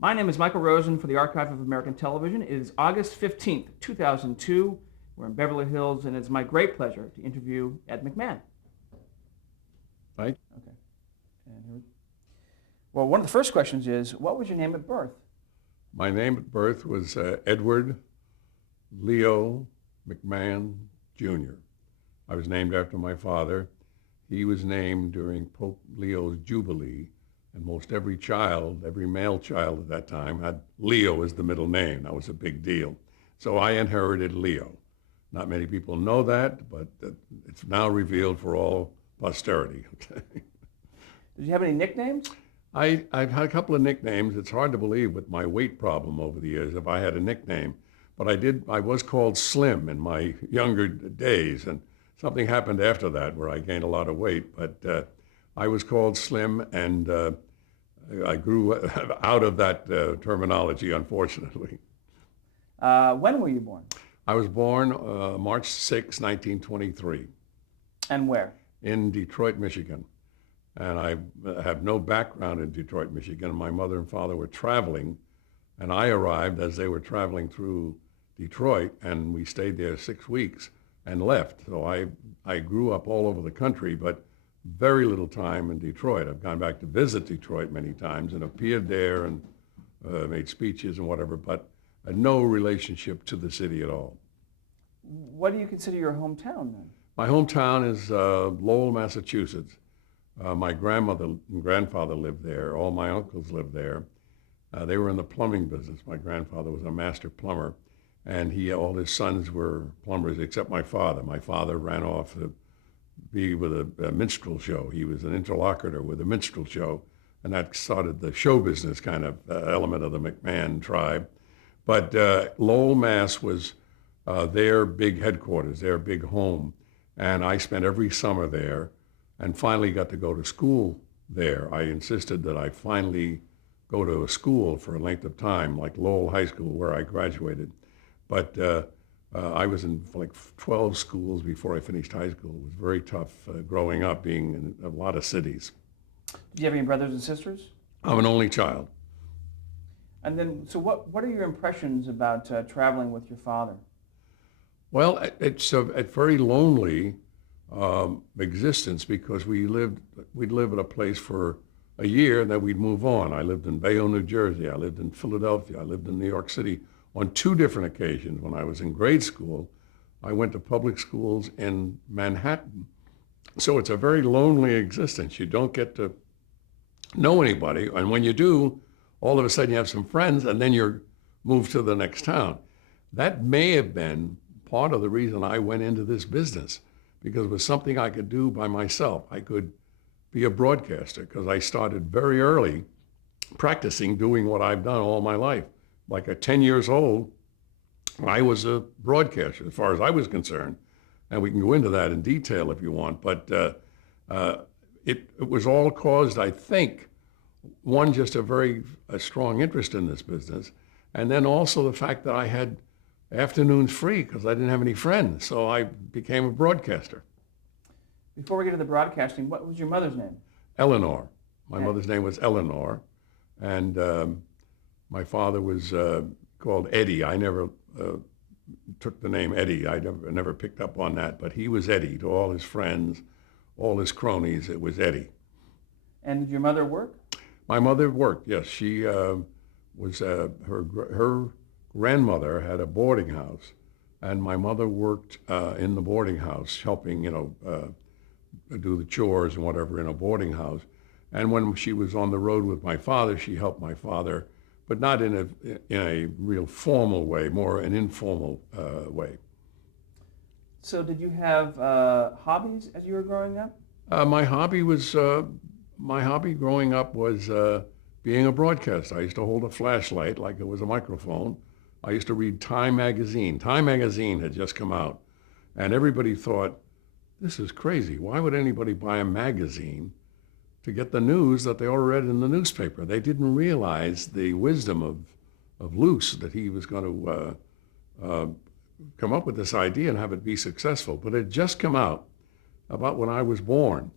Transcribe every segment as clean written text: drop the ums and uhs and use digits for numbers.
My name is Michael Rosen for the Archive of American Television. It is August 15th, 2002. We're in Beverly Hills, and it's my great pleasure to interview Ed McMahon. Right? Okay. And here we... Well, one of the first questions is, what was your name at birth? My name at birth was Edward Leo McMahon Jr. I was named after my father. He was named during Pope Leo's Jubilee, and most every child, every male child at that time, had Leo as the middle name. That was a big deal. So I inherited Leo. Not many people know that, but it's now revealed for all posterity. Okay. Did you have any nicknames? I've had a couple of nicknames. It's hard to believe with my weight problem over the years if I had a nickname. But I was called Slim in my younger days, and something happened after that where I gained a lot of weight. But I was called Slim, and I grew out of that terminology, unfortunately. When were you born? I was born March 6, 1923. And where? In Detroit, Michigan. And I have no background in Detroit, Michigan. My mother and father were traveling, and I arrived as they were traveling through Detroit, and we stayed there 6 weeks and left. So I grew up all over the country, but very little time in Detroit. I've gone back to visit Detroit many times and appeared there and made speeches and whatever, but no relationship to the city at all. What do you consider your hometown then? My hometown is Lowell, Massachusetts. My grandmother and grandfather lived there. All my uncles lived there. They were in the plumbing business. My grandfather was a master plumber, and all his sons were plumbers except my father. My father ran off to be with a minstrel show. He was an interlocutor with a minstrel show, and that started the show business kind of element of the McMahon tribe. But Lowell, Mass was their big headquarters, their big home, and I spent every summer there and finally got to go to school there. I insisted that I finally go to a school for a length of time, like Lowell High School, where I graduated. But I was in like 12 schools before I finished high school. It was very tough growing up, being in a lot of cities. Did you have any brothers and sisters? I'm an only child. And then, so what are your impressions about traveling with your father? Well, it's a very lonely existence because we'd live at a place for a year and then we'd move on. I lived in Bayonne, New Jersey. I lived in Philadelphia. I lived in New York City on 2 different occasions. When I was in grade school, I went to public schools in Manhattan. So it's a very lonely existence. You don't get to know anybody. And when you do, all of a sudden you have some friends and then you're moved to the next town. That may have been part of the reason I went into this business, because it was something I could do by myself. I could be a broadcaster because I started very early practicing doing what I've done all my life. Like at 10 years old, I was a broadcaster as far as I was concerned. And we can go into that in detail if you want. But it was all caused, I think, one, just a strong interest in this business. And then also the fact that I had afternoons free because I didn't have any friends. So I became a broadcaster. Before we get to the broadcasting, what was your mother's name? Eleanor. My mother's name was Eleanor. And my father was called Eddie. I never took the name Eddie. I never picked up on that. But he was Eddie to all his friends, all his cronies. It was Eddie. And did your mother work? My mother worked, yes. She was, her grandmother had a boarding house, and my mother worked in the boarding house, helping, do the chores and whatever in a boarding house. And when she was on the road with my father, she helped my father, but not in a real formal way, more an informal way. So did you have hobbies as you were growing up? My hobby growing up was being a broadcaster. I used to hold a flashlight like it was a microphone. I used to read Time magazine. Time magazine had just come out, and everybody thought, this is crazy. Why would anybody buy a magazine to get the news that they already read in the newspaper? They didn't realize the wisdom of Luce, that he was going to come up with this idea and have it be successful. But it had just come out about when I was born.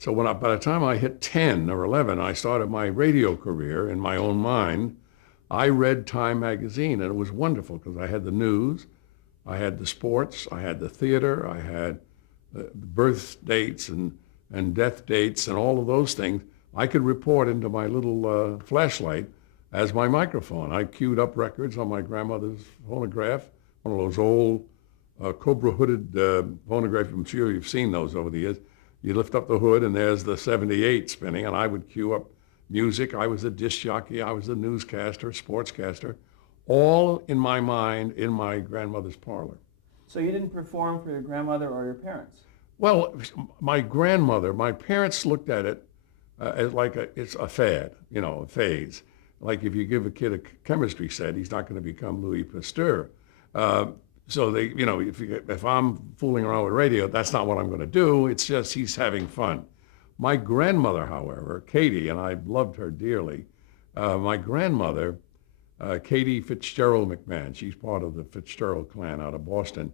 So by the time I hit 10 or 11, I started my radio career in my own mind. I read Time magazine, and it was wonderful because I had the news, I had the sports, I had the theater, I had birth dates and death dates and all of those things. I could report into my little flashlight as my microphone. I queued up records on my grandmother's phonograph, one of those old Cobra hooded phonographs. I'm sure you've seen those over the years. You lift up the hood and there's the 78 spinning, and I would cue up music. I was a disc jockey. I was a newscaster, sportscaster, all in my mind in my grandmother's parlor. So you didn't perform for your grandmother or your parents? Well, my grandmother, my parents looked at it as like it's a fad, a phase. Like if you give a kid a chemistry set, he's not going to become Louis Pasteur. So they, if I'm fooling around with radio, that's not what I'm going to do. It's just he's having fun. My grandmother, however, Katie, and I loved her dearly. My grandmother, Katie Fitzgerald McMahon, she's part of the Fitzgerald clan out of Boston.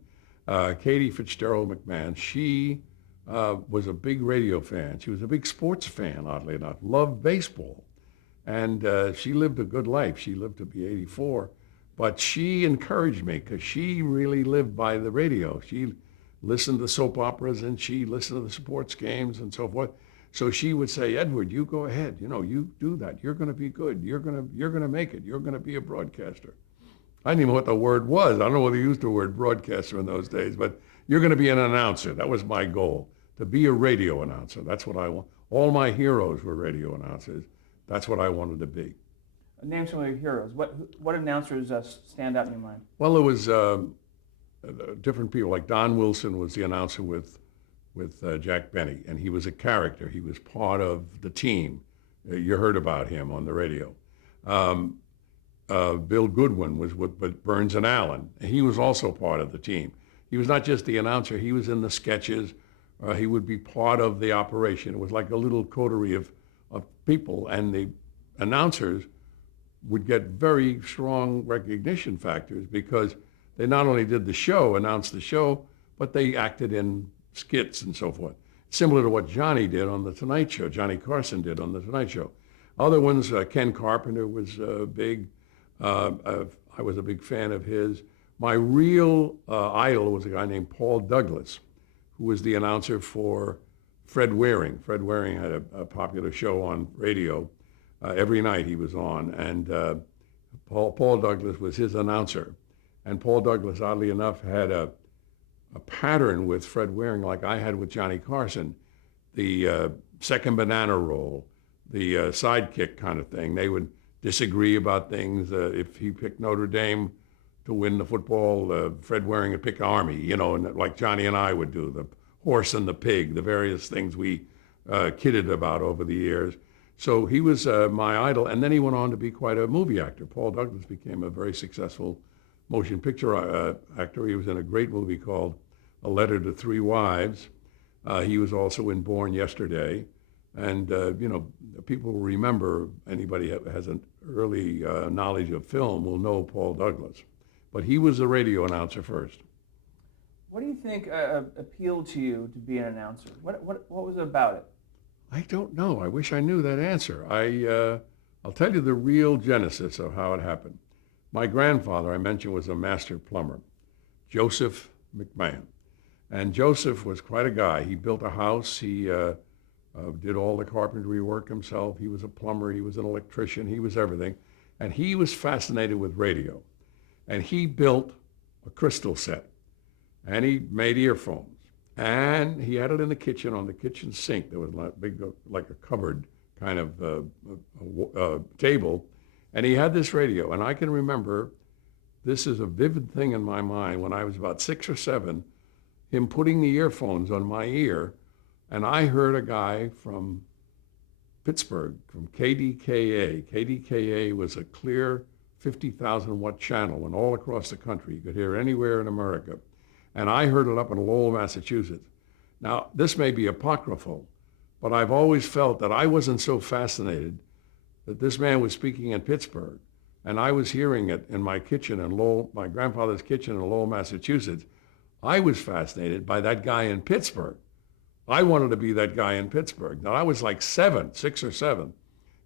Katie Fitzgerald McMahon, she was a big radio fan. She was a big sports fan, oddly enough, loved baseball. And she lived a good life. She lived to be 84. But she encouraged me because she really lived by the radio. She listened to soap operas and she listened to the sports games and so forth. So she would say, Edward, you go ahead. You do that. You're going to be good. You're going to make it. You're going to be a broadcaster. I didn't even know what the word was. I don't know whether they used the word broadcaster in those days, but you're going to be an announcer. That was my goal, to be a radio announcer. That's what I want. All my heroes were radio announcers. That's what I wanted to be. Name some of your heroes. What announcers stand out in your mind? Well, there was different people. Like Don Wilson was the announcer with Jack Benny, and he was a character. He was part of the team. You heard about him on the radio. Bill Goodwin was with Burns and Allen. He was also part of the team. He was not just the announcer. He was in the sketches. He would be part of the operation. It was like a little coterie of people, and the announcers would get very strong recognition factors because they not only did the show, announced the show, but they acted in skits and so forth. Similar to what Johnny did on The Tonight Show, Johnny Carson did on The Tonight Show. Other ones, Ken Carpenter was big. I was a big fan of his. My real idol was a guy named Paul Douglas, who was the announcer for Fred Waring. Fred Waring had a popular show on radio. Every night he was on, and Paul Douglas was his announcer. And Paul Douglas, oddly enough, had a pattern with Fred Waring like I had with Johnny Carson, the second banana roll, the sidekick kind of thing. They would disagree about things. If he picked Notre Dame to win the football, Fred Waring would pick Army, and like Johnny and I would do, the horse and the pig, the various things we kidded about over the years. So he was my idol, and then he went on to be quite a movie actor. Paul Douglas became a very successful motion picture actor. He was in a great movie called A Letter to Three Wives. He was also in Born Yesterday. And, people will remember, anybody who has an early knowledge of film will know Paul Douglas. But he was a radio announcer first. What do you think appealed to you to be an announcer? What was it about it? I don't know. I wish I knew that answer. I'll tell you the real genesis of how it happened. My grandfather, I mentioned, was a master plumber, Joseph McMahon. And Joseph was quite a guy. He built a house. He did all the carpentry work himself. He was a plumber. He was an electrician. He was everything. And he was fascinated with radio. And he built a crystal set. And he made earphones. And he had it in the kitchen, on the kitchen sink. There was like a cupboard kind of table. And he had this radio. And I can remember, this is a vivid thing in my mind, when I was about 6 or 7, him putting the earphones on my ear. And I heard a guy from Pittsburgh, from KDKA. KDKA was a clear 50,000 watt channel, and all across the country. You could hear anywhere in America. And I heard it up in Lowell, Massachusetts. Now, this may be apocryphal, but I've always felt that I wasn't so fascinated that this man was speaking in Pittsburgh, and I was hearing it in my kitchen in Lowell, my grandfather's kitchen in Lowell, Massachusetts. I was fascinated by that guy in Pittsburgh. I wanted to be that guy in Pittsburgh. Now, I was like 6 or 7,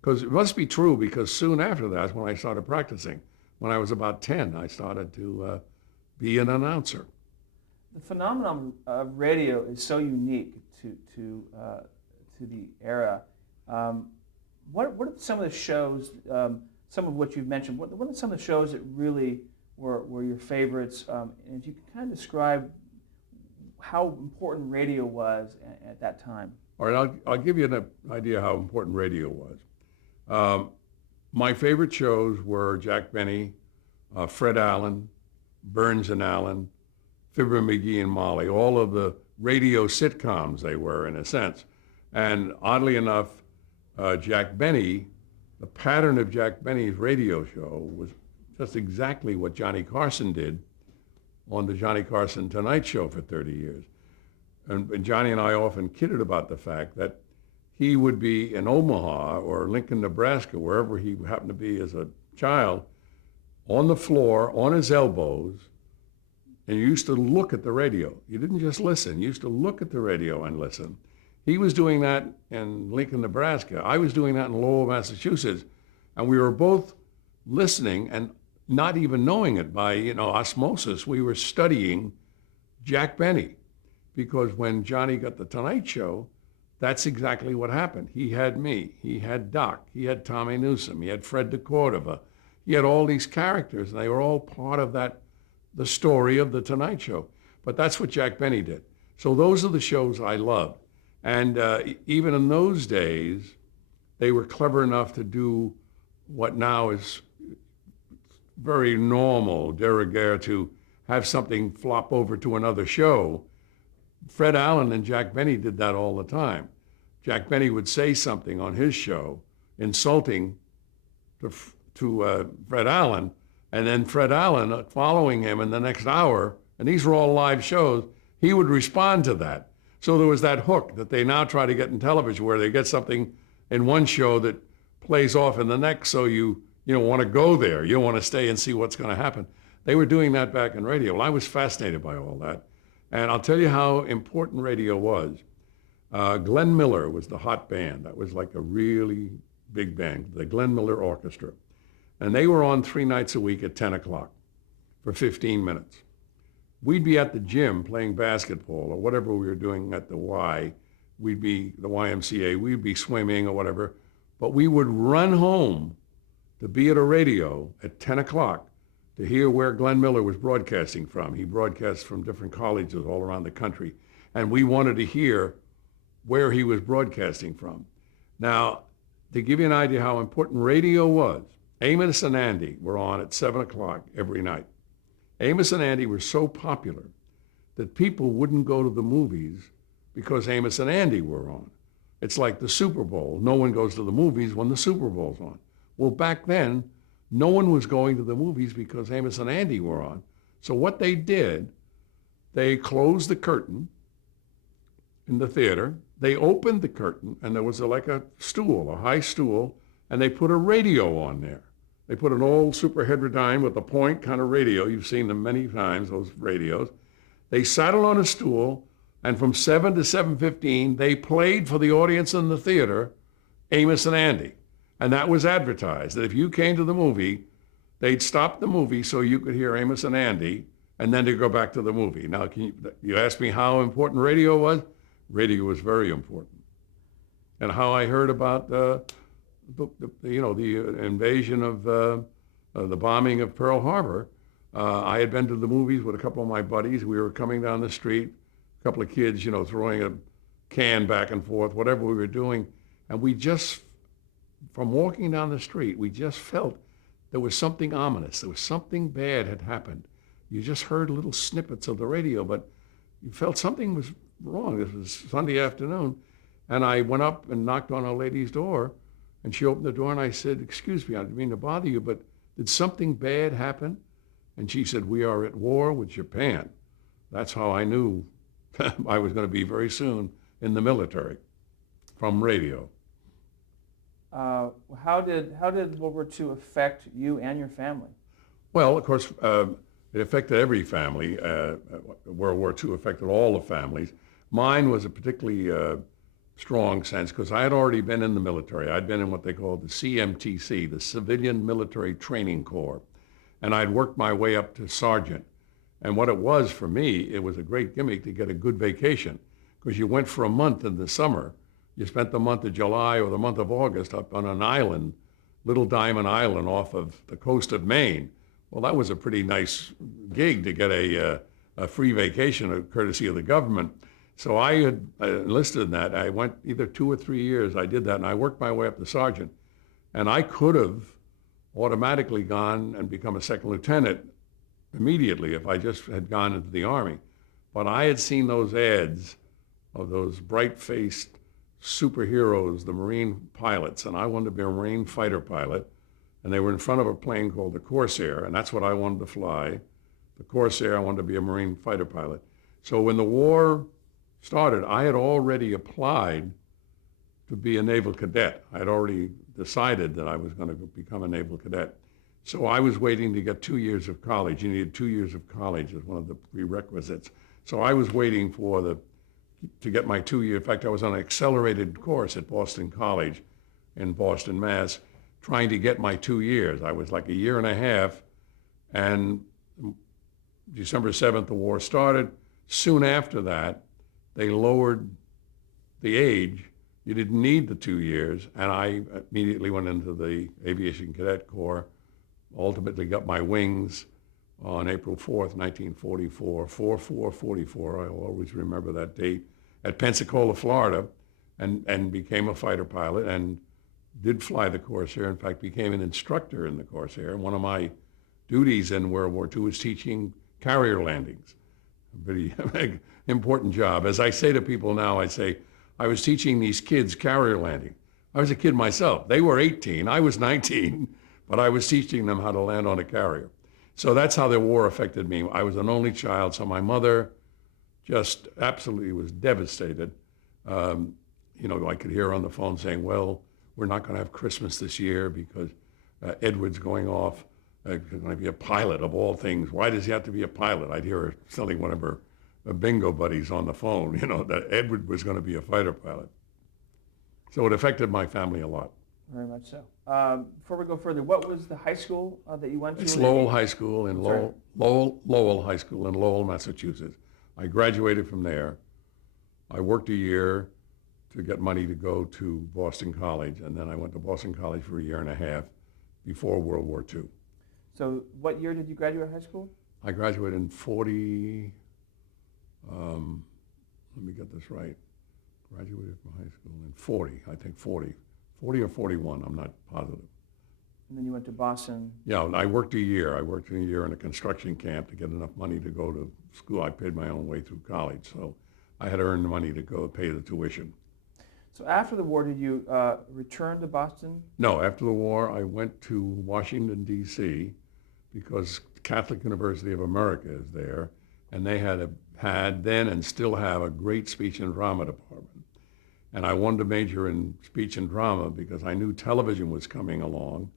Because it must be true, because soon after that, when I started practicing, when I was about 10, I started to be an announcer. The phenomenon of radio is so unique to the era. What are some of the shows, some of what you've mentioned, what are some of the shows that really were your favorites? And if you could kind of describe how important radio was at that time. All right, I'll give you an idea how important radio was. My favorite shows were Jack Benny, Fred Allen, Burns and Allen, Fibber McGee and Molly, all of the radio sitcoms they were, in a sense. And oddly enough, Jack Benny, the pattern of Jack Benny's radio show was just exactly what Johnny Carson did on the Johnny Carson Tonight Show for 30 years. And Johnny and I often kidded about the fact that he would be in Omaha or Lincoln, Nebraska, wherever he happened to be as a child, on the floor, on his elbows, and you used to look at the radio. You didn't just listen. You used to look at the radio and listen. He was doing that in Lincoln, Nebraska. I was doing that in Lowell, Massachusetts. And we were both listening and not even knowing it by, osmosis. We were studying Jack Benny, because when Johnny got the Tonight Show, that's exactly what happened. He had me, he had Doc, he had Tommy Newsom, he had Fred DeCordova. He had all these characters, and they were all part of the story of the Tonight Show. But that's what Jack Benny did. So those are the shows I loved. And even in those days, they were clever enough to do what now is very normal, de rigueur, to have something flop over to another show. Fred Allen and Jack Benny did that all the time. Jack Benny would say something on his show insulting to Fred Allen, and then Fred Allen, following him in the next hour, and these were all live shows, he would respond to that. So there was that hook that they now try to get in television, where they get something in one show that plays off in the next, so you want to go there. You want to stay and see what's going to happen. They were doing that back in radio. Well, I was fascinated by all that. And I'll tell you how important radio was. Glenn Miller was the hot band. That was like a really big band, the Glenn Miller Orchestra. And they were on 3 nights a week at 10 o'clock for 15 minutes. We'd be at the gym playing basketball or whatever we were doing at the Y. We'd be the YMCA. We'd be swimming or whatever. But we would run home to be at a radio at 10 o'clock to hear where Glenn Miller was broadcasting from. He broadcast from different colleges all around the country. And we wanted to hear where he was broadcasting from. Now, to give you an idea how important radio was, Amos and Andy were on at 7 o'clock every night. Amos and Andy were so popular that people wouldn't go to the movies because Amos and Andy were on. It's like the Super Bowl. No one goes to the movies when the Super Bowl's on. Well, back then, no one was going to the movies because Amos and Andy were on. So what they did, they closed the curtain in the theater. They opened the curtain, and there was like a stool, a high stool, and they put a radio on there. They put an old Super Heterodyne with a point kind of radio. You've seen them many times, those radios. They sat on a stool, and from 7 to 7:15, they played for the audience in the theater Amos and Andy. And that was advertised, that if you came to the movie, they'd stop the movie so you could hear Amos and Andy, and then they'd go back to the movie. Now, you ask me how important radio was? Radio was very important. And how I heard about the invasion of the bombing of Pearl Harbor. I had been to the movies with a couple of my buddies. We were coming down the street, a couple of kids, throwing a can back and forth, whatever we were doing. And we just, from walking down the street, we just felt there was something ominous. There was something bad had happened. You just heard little snippets of the radio, but you felt something was wrong. This was Sunday afternoon. And I went up and knocked on a lady's door, and she opened the door, and I said, "Excuse me, I didn't mean to bother you, but did something bad happen?" And she said, "We are at war with Japan." That's how I knew I was going to be very soon in the military, from radio. How did World War II affect you and your family? Well, of course, it affected every family. World War II affected all the families. Mine was a particularly strong sense because I had already been in the military. I'd been in what they call the CMTC, the Civilian Military Training Corps, and I'd worked my way up to sergeant. And what it was for me, it was a great gimmick to get a good vacation because you went for a month in the summer. You spent the month of July or the month of August up on an island, Little Diamond Island off of the coast of Maine. Well, that was a pretty nice gig to get a free vacation, courtesy of the government. So I had enlisted in that. I went either 2 or 3 years. I did that, and I worked my way up to sergeant. And I could have automatically gone and become a second lieutenant immediately if I just had gone into the Army. But I had seen those ads of those bright-faced superheroes, the Marine pilots, and I wanted to be a Marine fighter pilot. And they were in front of a plane called the Corsair, and that's what I wanted to fly. The Corsair, I wanted to be a Marine fighter pilot. So when the war started, I had already applied to be a naval cadet. I had already decided that I was going to become a naval cadet. So I was waiting to get 2 years of college. You needed 2 years of college as one of the prerequisites. So I was waiting to get my 2 year. In fact, I was on an accelerated course at Boston College in Boston, Mass, trying to get my 2 years. I was like a year and a half, and December 7th, the war started. Soon after that, they lowered the age. You didn't need the 2 years, and I immediately went into the Aviation Cadet Corps, ultimately got my wings on April 4th, 1944, 4/4/44, I always remember that date, at Pensacola, Florida, and became a fighter pilot and did fly the Corsair. In fact, became an instructor in the Corsair. One of my duties in World War II was teaching carrier landings. A pretty important job. As I say to people now, I say, I was teaching these kids carrier landing. I was a kid myself. They were 18, I was 19, but I was teaching them how to land on a carrier. So that's how the war affected me. I was an only child, so my mother just absolutely was devastated. I could hear her on the phone saying, well, we're not going to have Christmas this year because Edward's going off. He's going to be a pilot of all things. Why does he have to be a pilot? I'd hear her telling one of her bingo buddies on the phone, that Edward was going to be a fighter pilot. So it affected my family a lot. Very much so. Before we go further, what was the high school that you went to? It's Lowell High School in Lowell High School in Lowell, Massachusetts. I graduated from there. I worked a year to get money to go to Boston College, and then I went to Boston College for a year and a half before World War II. So what year did you graduate high school? I graduated in 40, let me get this right. Graduated from high school in 40, I think 40 or 41, I'm not positive. And then you went to Boston. Yeah, I worked a year. I worked a year in a construction camp to get enough money to go to school. I paid my own way through college, so I had earned the money to go pay the tuition. So after the war, did you return to Boston? No, after the war, I went to Washington, D.C., because Catholic University of America is there, and they had then and still have a great speech and drama department. And I wanted to major in speech and drama because I knew television was coming along.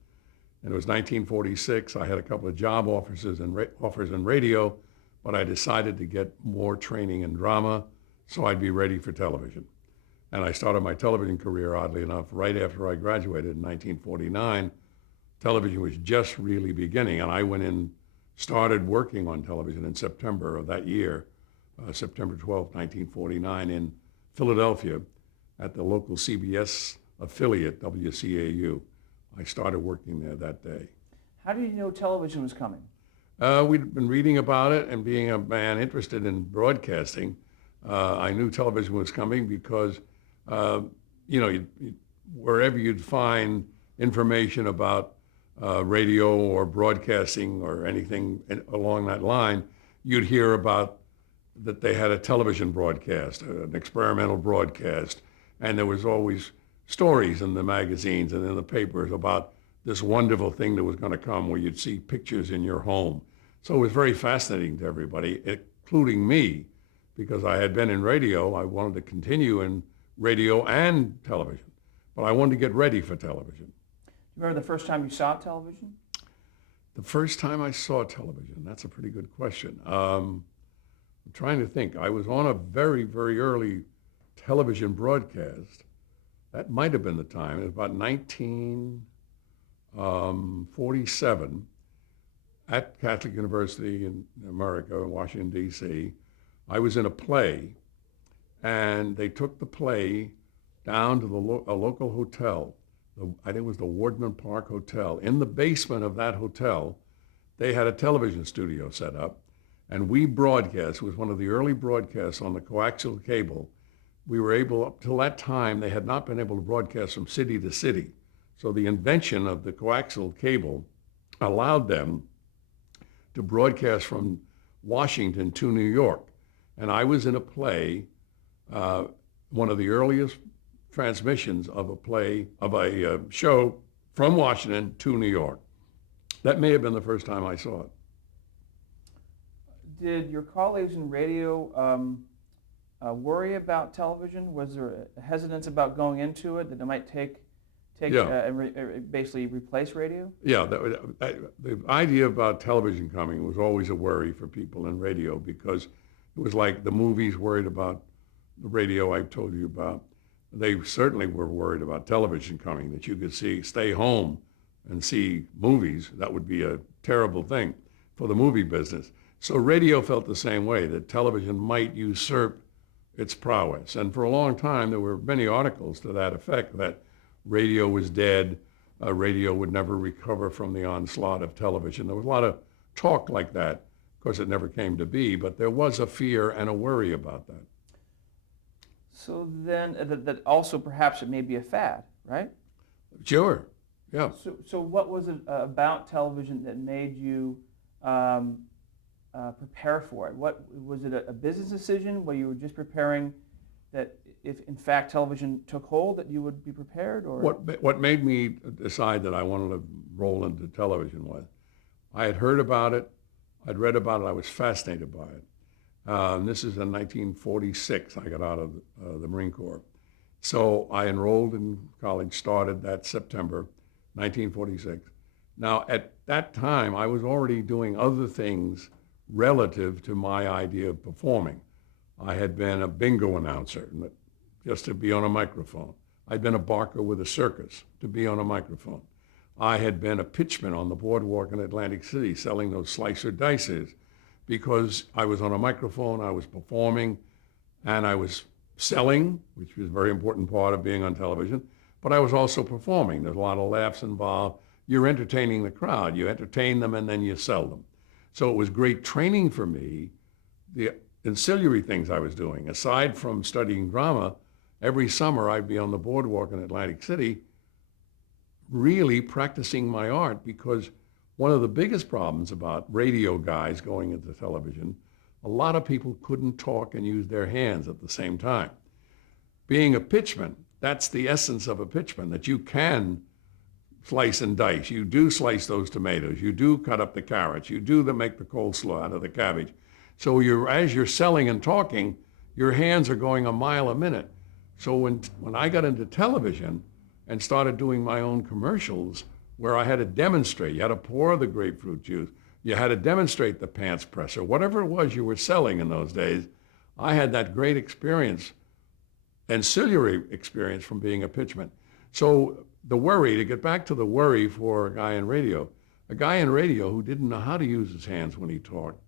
And it was 1946. I had a couple of job offers in radio, but I decided to get more training in drama so I'd be ready for television. And I started my television career, oddly enough, right after I graduated in 1949. Television was just really beginning, and I went in, started working on television in September of that year, September 12, 1949, in Philadelphia at the local CBS affiliate, WCAU. I started working there that day. How did you know television was coming? We'd been reading about it, and being a man interested in broadcasting, I knew television was coming because, wherever you'd find information about radio or broadcasting or anything along that line, you'd hear about that they had a television broadcast, an experimental broadcast, and there was always stories in the magazines and in the papers about this wonderful thing that was going to come where you'd see pictures in your home. So it was very fascinating to everybody, including me, because I had been in radio. I wanted to continue in radio and television, but I wanted to get ready for television. Do you remember the first time you saw television? The first time I saw television, that's a pretty good question. I'm trying to think. I was on a very, very early television broadcast. That might have been the time. It was about 1947 at Catholic University in America, in Washington, D.C. I was in a play, and they took the play down to a local hotel. I think it was the Wardman Park Hotel. In the basement of that hotel, they had a television studio set up, and we broadcast. It was one of the early broadcasts on the coaxial cable. We were able, up till that time, they had not been able to broadcast from city to city. So the invention of the coaxial cable allowed them to broadcast from Washington to New York. And I was in a play, one of the earliest transmissions of a play, of a show from Washington to New York. That may have been the first time I saw it. Did your colleagues in radio worry about television? Was there a hesitance about going into it, that it might take Yeah. basically replace radio? Yeah, the idea about television coming was always a worry for people in radio, because it was like the movies worried about the radio I told you about. They certainly were worried about television coming, that you could stay home and see movies. That would be a terrible thing for the movie business. So radio felt the same way, that television might usurp its prowess. And for a long time, there were many articles to that effect, that radio was dead, radio would never recover from the onslaught of television. There was a lot of talk like that. Of course, it never came to be, but there was a fear and a worry about that. So then, that also perhaps it may be a fad, right? Sure, yeah. So what was it about television that made you prepare for it? What was it, a business decision where you were just preparing that if in fact television took hold, that you would be prepared? Or What made me decide that I wanted to roll into television was I had heard about it, I'd read about it, I was fascinated by it. This is in 1946. I got out of the Marine Corps. So I enrolled in college, started that September 1946. Now, at that time, I was already doing other things relative to my idea of performing. I had been a bingo announcer, just to be on a microphone. I'd been a barker with a circus, to be on a microphone. I had been a pitchman on the boardwalk in Atlantic City, selling those slicer dices, because I was on a microphone, I was performing, and I was selling, which was a very important part of being on television, but I was also performing. There's a lot of laughs involved. You're entertaining the crowd. You entertain them and then you sell them. So it was great training for me, the ancillary things I was doing. Aside from studying drama, every summer I'd be on the boardwalk in Atlantic City really practicing my art, because one of the biggest problems about radio guys going into television, a lot of people couldn't talk and use their hands at the same time. Being a pitchman, that's the essence of a pitchman, that you can slice and dice. You do slice those tomatoes. You do cut up the carrots. You do make the coleslaw out of the cabbage. So as you're selling and talking, your hands are going a mile a minute. So when I got into television and started doing my own commercials, where I had to demonstrate, you had to pour the grapefruit juice, you had to demonstrate the pants presser, whatever it was you were selling in those days, I had that great experience, ancillary experience from being a pitchman. So the worry, to get back to the worry for a guy in radio who didn't know how to use his hands when he talked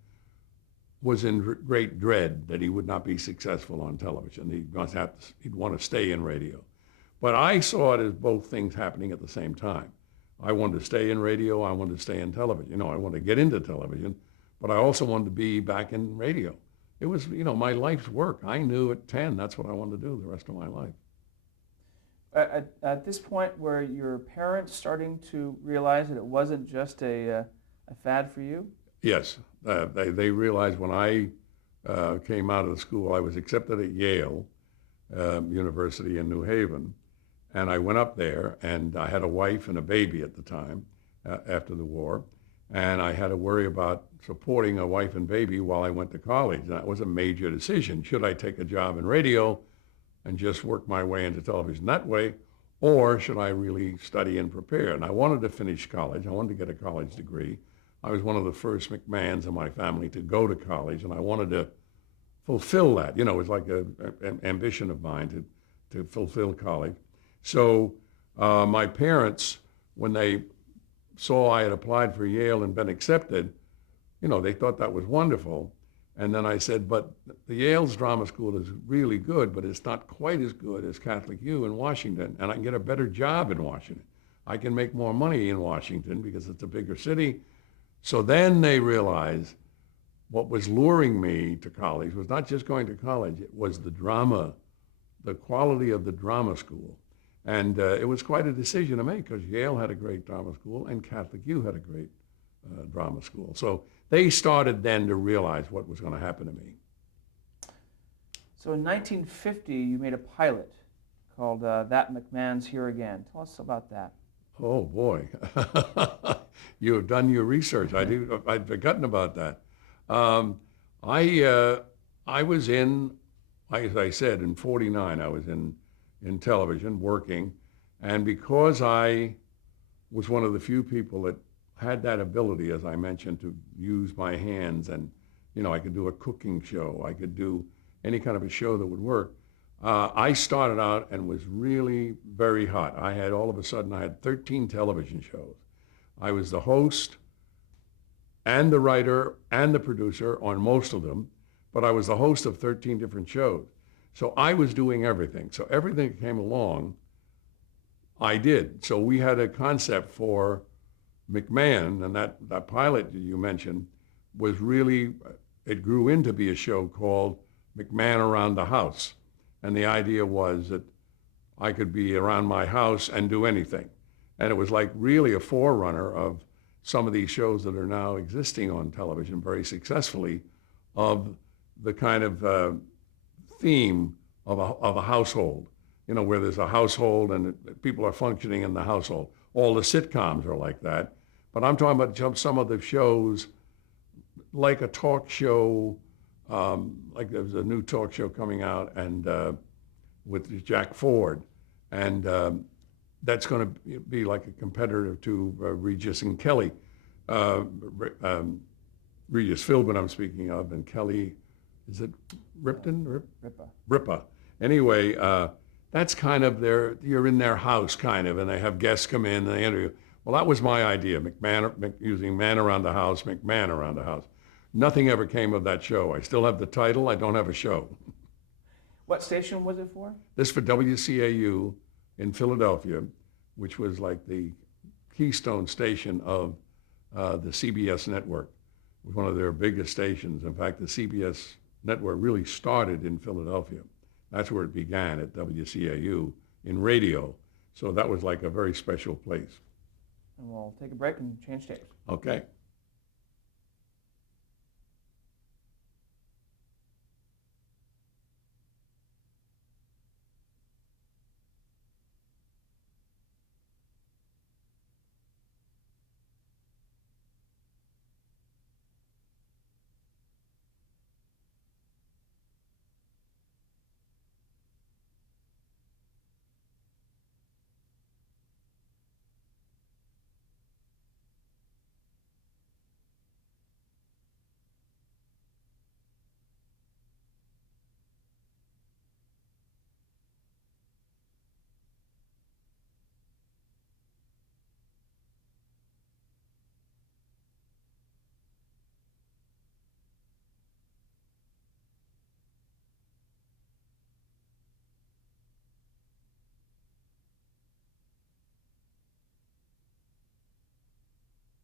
was in great dread that he would not be successful on television. He'd want to stay in radio. But I saw it as both things happening at the same time. I wanted to stay in radio, I wanted to stay in television. I wanted to get into television, but I also wanted to be back in radio. It was, my life's work. I knew at 10 that's what I wanted to do the rest of my life. At this point, were your parents starting to realize that it wasn't just a fad for you? Yes, they realized when I came out of the school, I was accepted at Yale University in New Haven, and I went up there, and I had a wife and a baby at the time after the war, and I had to worry about supporting a wife and baby while I went to college. That was a major decision. Should I take a job in radio and just work my way into television that way, or should I really study and prepare? And I wanted to finish college. I wanted to get a college degree. I was one of the first McMahons in my family to go to college, and I wanted to fulfill that. You know, it was like an ambition of mine to fulfill college. So my parents, when they saw I had applied for Yale and been accepted, you know, they thought that was wonderful. And then I said, but the Yale's drama school is really good, but it's not quite as good as Catholic U in Washington. And I can get a better job in Washington. I can make more money in Washington because it's a bigger city. So then they realized what was luring me to college was not just going to college, it was the drama, the quality of the drama school. And it was quite a decision to make because Yale had a great drama school and Catholic U had a great drama school. So they started then to realize what was going to happen to me. So in 1950, you made a pilot called That McMahon's Here Again. Tell us about that. Oh boy, you have done your research. I'd forgotten about that. I was in, as I said, in '49. I was in television working, and because I was one of the few people that had that ability, as I mentioned, to use my hands, and you know, I could do a cooking show, I could do any kind of a show that would work. I started out and was really very hot. I had all of a sudden, I had 13 television shows. I was the host and the writer and the producer on most of them, but I was the host of 13 different shows. So I was doing everything. So everything that came along, I did. So we had a concept for McMahon, and that pilot that you mentioned was really, it grew into be a show called McMahon Around the House. And the idea was that I could be around my house and do anything. And it was like really a forerunner of some of these shows that are now existing on television very successfully, of the kind of theme of a household, you know, where there's a household and people are functioning in the household. All the sitcoms are like that. But I'm talking about some of the shows, like a talk show, like there's a new talk show coming out and with Jack Ford, and that's going to be like a competitor to Regis and Kelly. Regis Philbin I'm speaking of, and Kelly, is it Ripton? Ripa. Anyway, that's kind of you're in their house kind of, and they have guests come in and they interview. Well, that was my idea, using Man Around the House, McMahon Around the House. Nothing ever came of that show. I still have the title, I don't have a show. What station was it for? This for WCAU in Philadelphia, which was like the keystone station of the CBS network. It was one of their biggest stations. In fact, the CBS network really started in Philadelphia. That's where it began, at WCAU in radio. So that was like a very special place. And we'll take a break and change tapes. Okay.